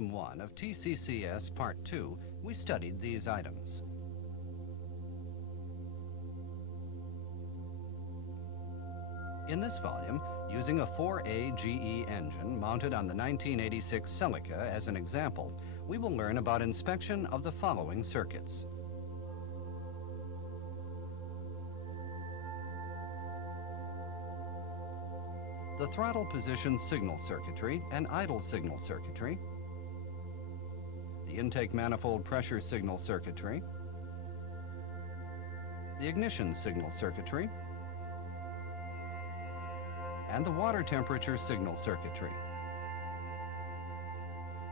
Volume 1 of TCCS Part 2, we studied these items. In this volume, using a 4A GE engine mounted on the 1986 Celica as an example, we will learn about inspection of the following circuits. The throttle position signal circuitry and idle signal circuitry, the intake manifold pressure signal circuitry, the ignition signal circuitry, and the water temperature signal circuitry.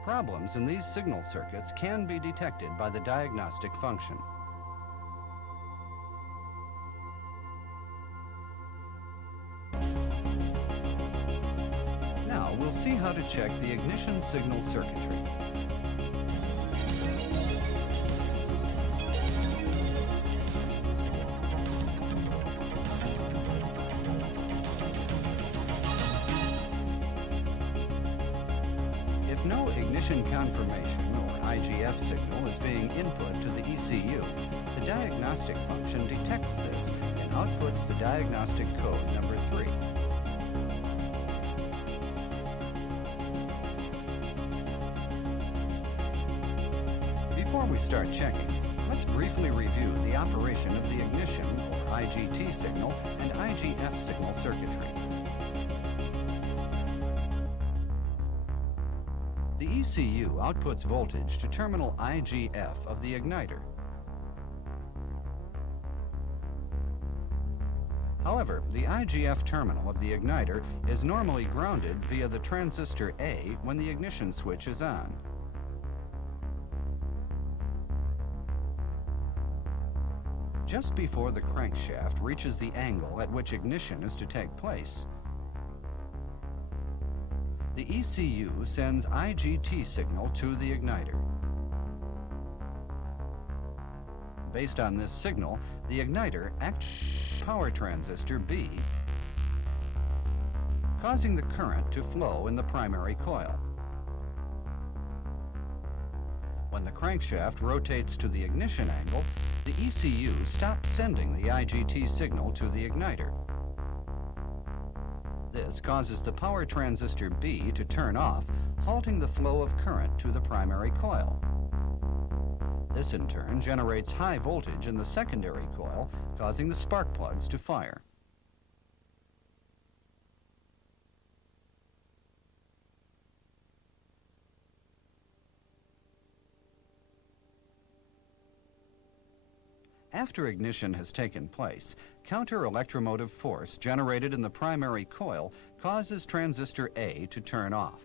Problems in these signal circuits can be detected by the diagnostic function. Now we'll see how to check the ignition signal circuitry. If no ignition confirmation or IGF signal is being input to the ECU, the diagnostic function detects this and outputs the diagnostic code number 3. Before we start checking, let's briefly review the operation of the ignition or IGT signal and IGF signal circuitry. The ECU outputs voltage to terminal IGF of the igniter. However, the IGF terminal of the igniter is normally grounded via the transistor A when the ignition switch is on. Just before the crankshaft reaches the angle at which ignition is to take place, the ECU sends IGT signal to the igniter. Based on this signal, the igniter acts power transistor B, causing the current to flow in the primary coil. When the crankshaft rotates to the ignition angle, the ECU stops sending the IGT signal to the igniter. This causes the power transistor B to turn off, halting the flow of current to the primary coil. This in turn generates high voltage in the secondary coil, causing the spark plugs to fire. After ignition has taken place, counter-electromotive force generated in the primary coil causes transistor A to turn off.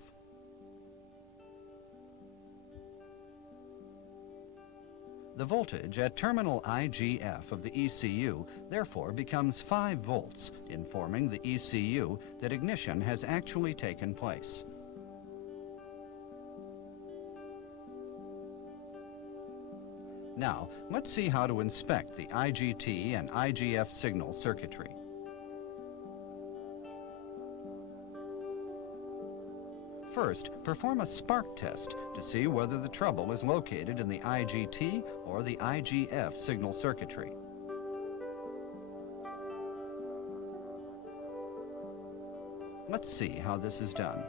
The voltage at terminal IGF of the ECU therefore becomes 5 volts, informing the ECU that ignition has actually taken place. Now, let's see how to inspect the IGT and IGF signal circuitry. First, perform a spark test to see whether the trouble is located in the IGT or the IGF signal circuitry. Let's see how this is done.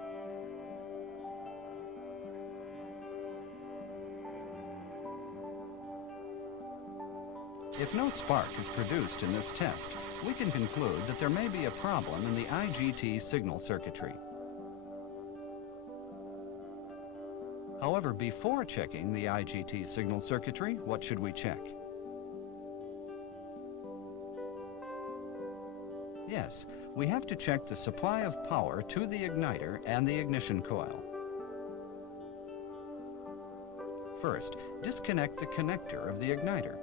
If no spark is produced in this test, we can conclude that there may be a problem in the IGT signal circuitry. However, before checking the IGT signal circuitry, what should we check? Yes, we have to check the supply of power to the igniter and the ignition coil. First, disconnect the connector of the igniter.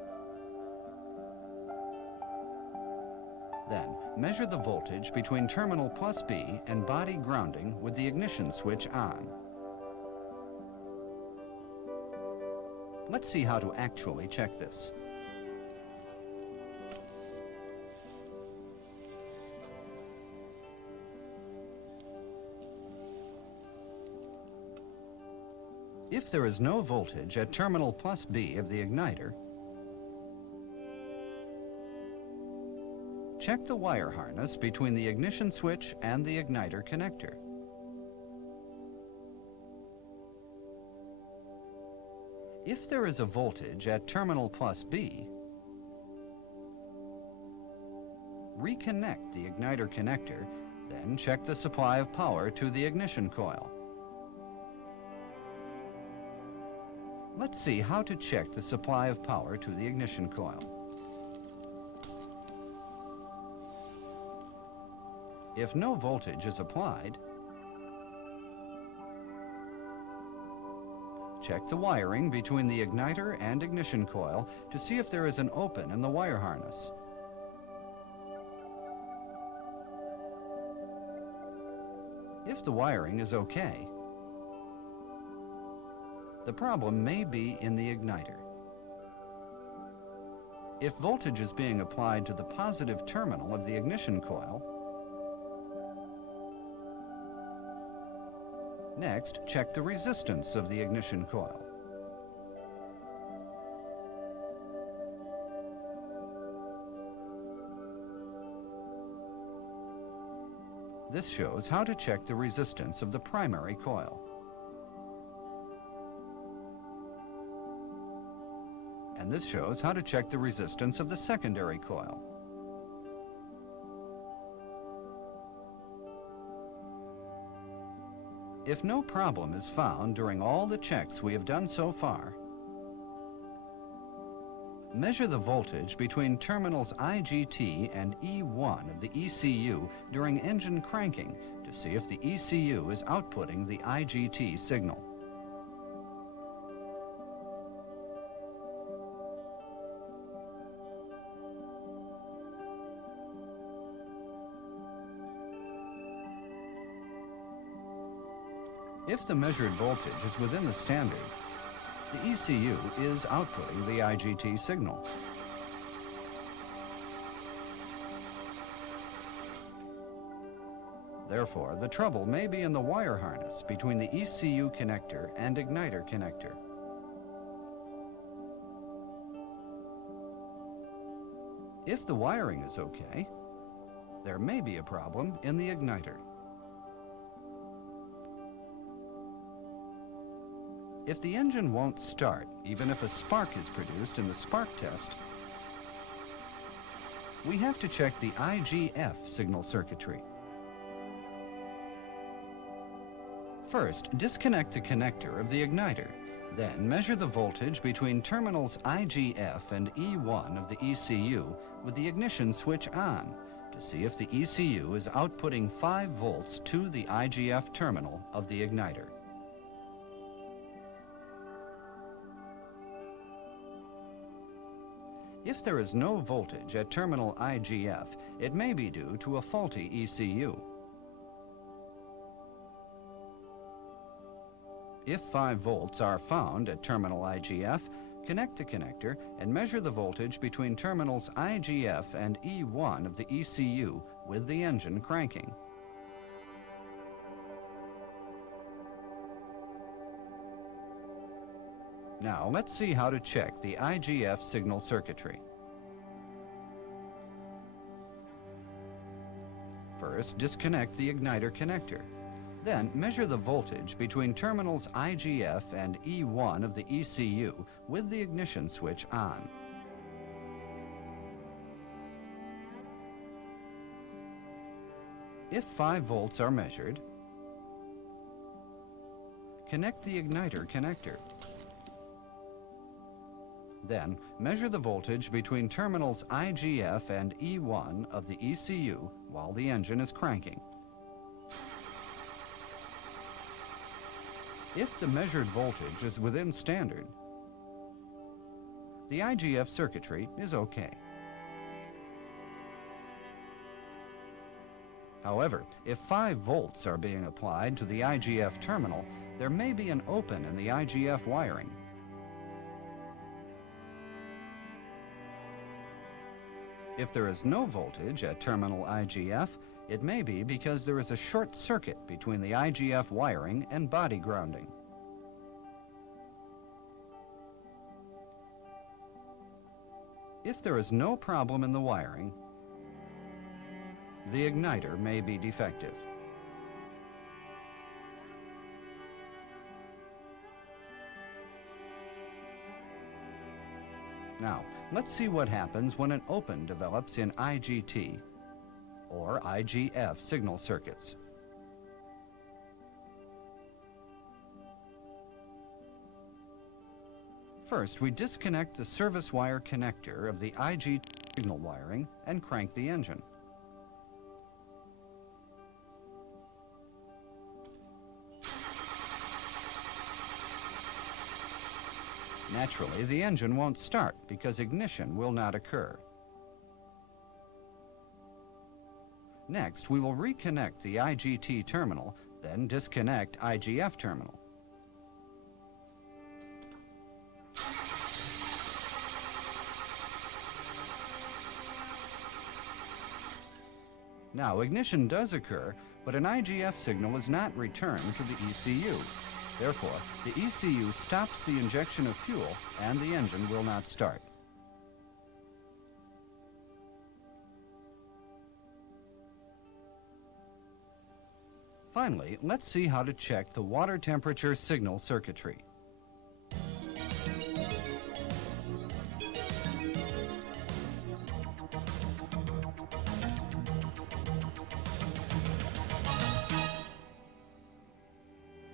Then, measure the voltage between terminal plus B and body grounding with the ignition switch on. Let's see how to actually check this. If there is no voltage at terminal plus B of the igniter, check the wire harness between the ignition switch and the igniter connector. If there is a voltage at terminal plus B, reconnect the igniter connector, then check the supply of power to the ignition coil. Let's see how to check the supply of power to the ignition coil. If no voltage is applied, check the wiring between the igniter and ignition coil to see if there is an open in the wire harness. If the wiring is okay, the problem may be in the igniter. If voltage is being applied to the positive terminal of the ignition coil, next, check the resistance of the ignition coil. This shows how to check the resistance of the primary coil. And this shows how to check the resistance of the secondary coil. If no problem is found during all the checks we have done so far, measure the voltage between terminals IGT and E1 of the ECU during engine cranking to see if the ECU is outputting the IGT signal. If the measured voltage is within the standard, the ECU is outputting the IGT signal. Therefore, the trouble may be in the wire harness between the ECU connector and igniter connector. If the wiring is okay, there may be a problem in the igniter. If the engine won't start, even if a spark is produced in the spark test, we have to check the IGF signal circuitry. First, disconnect the connector of the igniter. Then measure the voltage between terminals IGF and E1 of the ECU with the ignition switch on to see if the ECU is outputting 5 volts to the IGF terminal of the igniter. If there is no voltage at terminal IGF, it may be due to a faulty ECU. If 5 volts are found at terminal IGF, connect the connector and measure the voltage between terminals IGF and E1 of the ECU with the engine cranking. Now let's see how to check the IGF signal circuitry. First, disconnect the igniter connector. Then measure the voltage between terminals IGF and E1 of the ECU with the ignition switch on. If 5 volts are measured, connect the igniter connector. Then measure the voltage between terminals IGF and E1 of the ECU while the engine is cranking. If the measured voltage is within standard, the IGF circuitry is okay. However, if 5 volts are being applied to the IGF terminal, there may be an open in the IGF wiring. If there is no voltage at terminal IGF, it may be because there is a short circuit between the IGF wiring and body grounding. If there is no problem in the wiring, the igniter may be defective. Now, let's see what happens when an open develops in IGT or IGF signal circuits. First, we disconnect the service wire connector of the IGT signal wiring and crank the engine. Naturally, the engine won't start because ignition will not occur. Next, we will reconnect the IGT terminal, then disconnect IGF terminal. Now, ignition does occur, but an IGF signal is not returned to the ECU. Therefore, the ECU stops the injection of fuel and the engine will not start. Finally, let's see how to check the water temperature signal circuitry.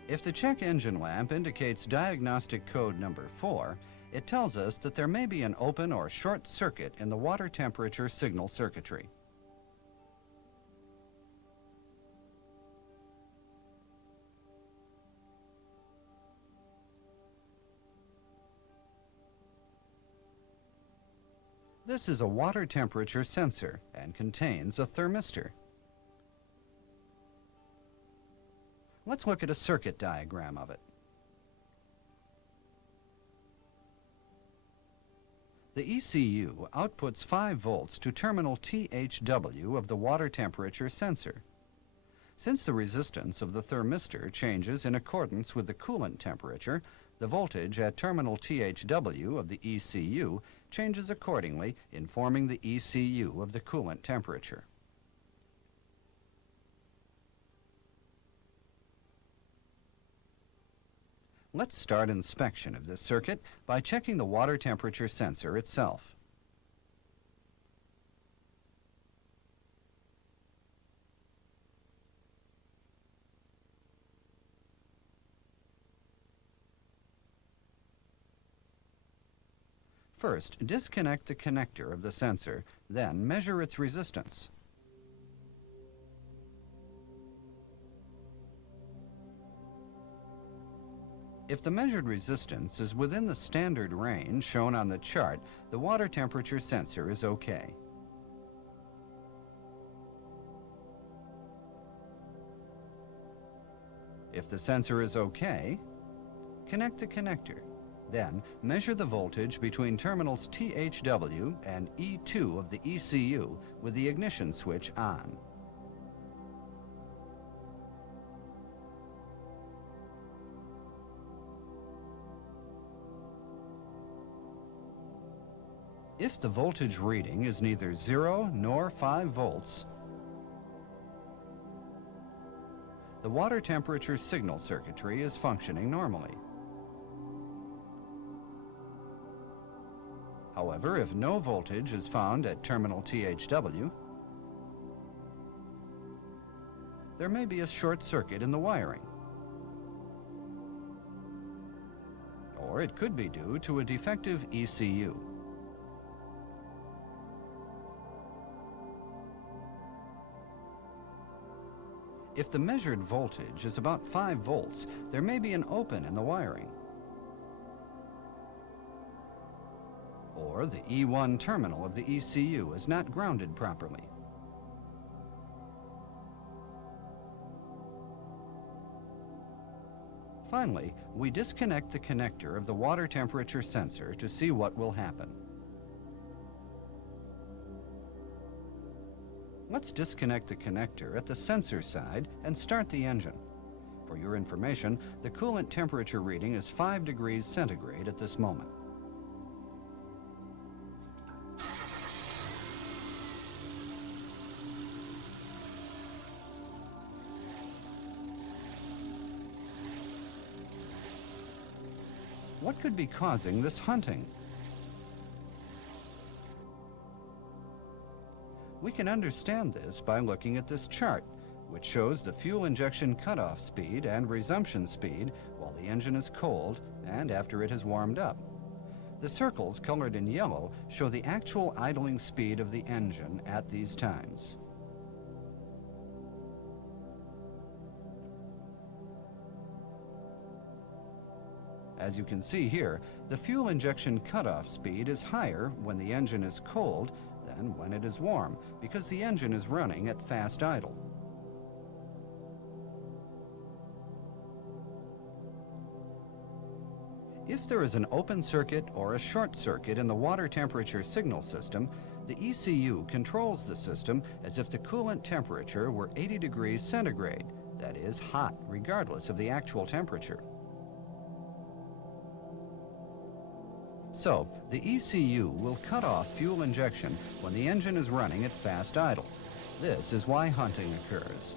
If the check engine lamp indicates diagnostic code number 4, it tells us that there may be an open or short circuit in the water temperature signal circuitry. This is a water temperature sensor and contains a thermistor. Let's look at a circuit diagram of it. The ECU outputs 5 volts to terminal THW of the water temperature sensor. Since the resistance of the thermistor changes in accordance with the coolant temperature, the voltage at terminal THW of the ECU changes accordingly, informing the ECU of the coolant temperature. Let's start inspection of this circuit by checking the water temperature sensor itself. First, disconnect the connector of the sensor, then measure its resistance. If the measured resistance is within the standard range shown on the chart, the water temperature sensor is okay. If the sensor is okay, connect the connector. Then measure the voltage between terminals THW and E2 of the ECU with the ignition switch on. If the voltage reading is neither 0 nor 5 volts, the water temperature signal circuitry is functioning normally. However, if no voltage is found at terminal THW, there may be a short circuit in the wiring. Or it could be due to a defective ECU. If the measured voltage is about 5 volts, there may be an open in the wiring. Or the E1 terminal of the ECU is not grounded properly. Finally, we disconnect the connector of the water temperature sensor to see what will happen. Let's disconnect the connector at the sensor side and start the engine. For your information, the coolant temperature reading is 5 degrees centigrade at this moment. What could be causing this hunting? We can understand this by looking at this chart, which shows the fuel injection cutoff speed and resumption speed while the engine is cold and after it has warmed up. The circles colored in yellow show the actual idling speed of the engine at these times. As you can see here, the fuel injection cutoff speed is higher when the engine is cold than when it is warm, because the engine is running at fast idle. If there is an open circuit or a short circuit in the water temperature signal system, the ECU controls the system as if the coolant temperature were 80 degrees centigrade, that is, hot regardless of the actual temperature. So, the ECU will cut off fuel injection when the engine is running at fast idle. This is why hunting occurs.